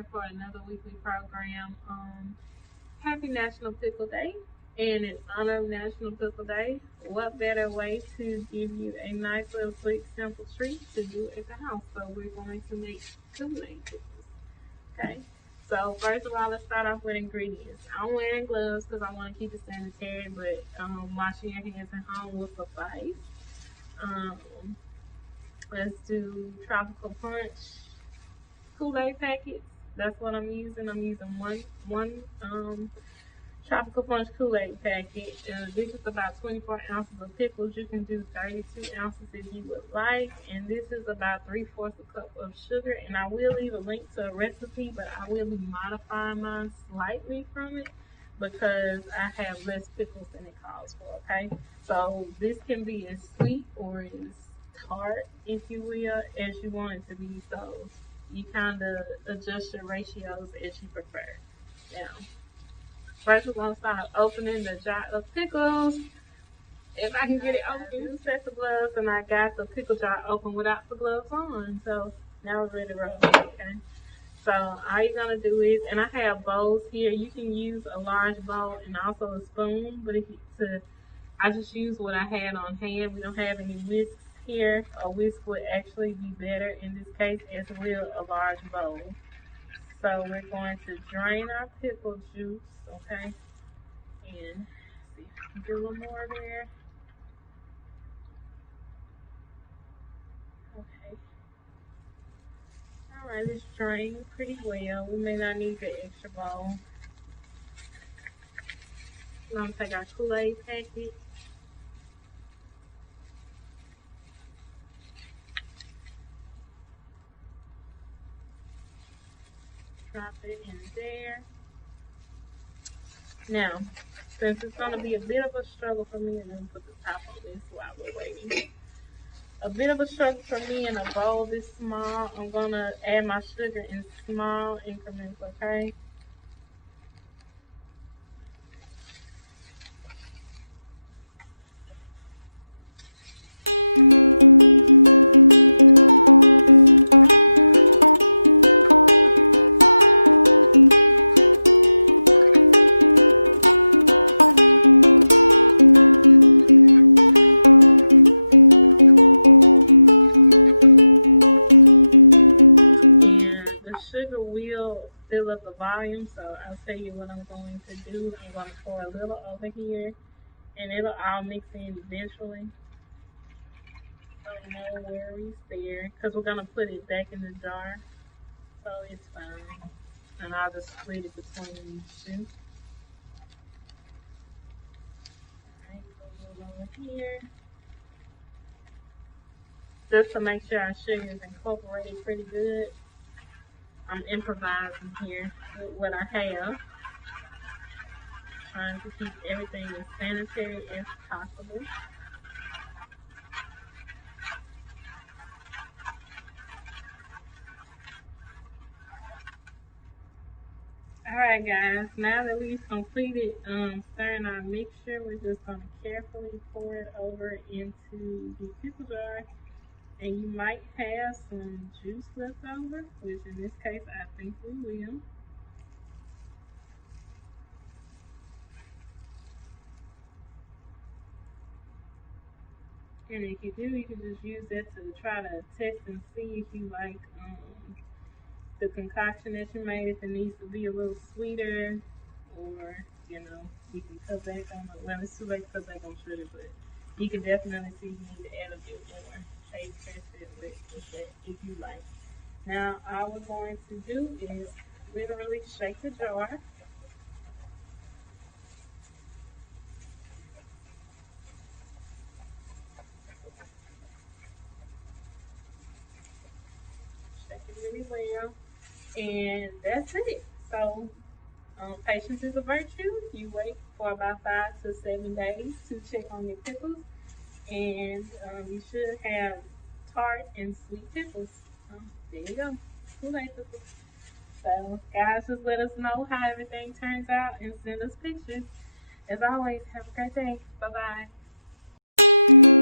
returning for another weekly program. Happy National Pickle Day. And in honor of National Pickle Day, what better way to give you a nice little quick simple treat to do at the house? So we're going to make Kool-Aid pickles. Okay. So first of all, let's start off with ingredients. I'm wearing gloves because I want to keep it sanitary, but washing your hands at home will suffice. Let's do tropical punch Kool-Aid packets. That's what I'm using. I'm using one tropical punch Kool-Aid packet. This is about 24 ounces of pickles. You can do 32 ounces if you would like. And this is about 3/4 cup of sugar. And I will leave a link to a recipe, but I will be modifying mine slightly from it because I have less pickles than it calls for. Okay, so this can be as sweet or as tart, if you will, as you want it to be. So you kind of adjust your ratios as you prefer. Now, first we're going to start opening the jar of pickles. If I can get it open, 2 sets of gloves, and I got the pickle jar open without the gloves on. So now we're ready to roll, okay? So all you're going to do is, and I have bowls here. You can use a large bowl and also a spoon, but I just use what I had on hand. We don't have any whisks here. A whisk would actually be better in this case, as will a large bowl. So we're going to drain our pickle juice, okay? And see if I can get a little more there. Okay. Alright, it's drained pretty well. We may not need the extra bowl. We're going to take our Kool-Aid packet. Drop it in there. Now, since it's going to be a bit of a struggle for me, I'm going to put the top on this while we're waiting. A bit of a struggle for me in a bowl this small. I'm going to add my sugar in small increments, okay? Fill up the volume, so I'll tell you what I'm going to do. I'm going to pour a little over here, and it'll all mix in eventually. So no worries there, because we're going to put it back in the jar, so it's fine. And I'll just split it between these two. Alright, so we'll go over here. Just to make sure our sugar is incorporated pretty good. I'm improvising here with what I have, trying to keep everything as sanitary as possible. Alright guys, now that we've completed stirring our mixture, we're just going to carefully pour it over into the pickle jar. And you might have some juice left over, which in this case I think we will. And if you do, you can just use that to try to test and see if you like the concoction that you made, if it needs to be a little sweeter, or you can cut back on it. Well, it's too late to cut back on sugar, but you can definitely see you need to add a bit more. Test it with that if you like. Now all we're going to do is literally shake the jar. Shake it really well, and that's it. So patience is a virtue. You wait for about 5 to 7 days to check on your pickles, and you should have tart and sweet pickles. There you go, Kool-Aid pickles. So guys, just let us know how everything turns out and send us pictures. As always, have a great day. Bye bye.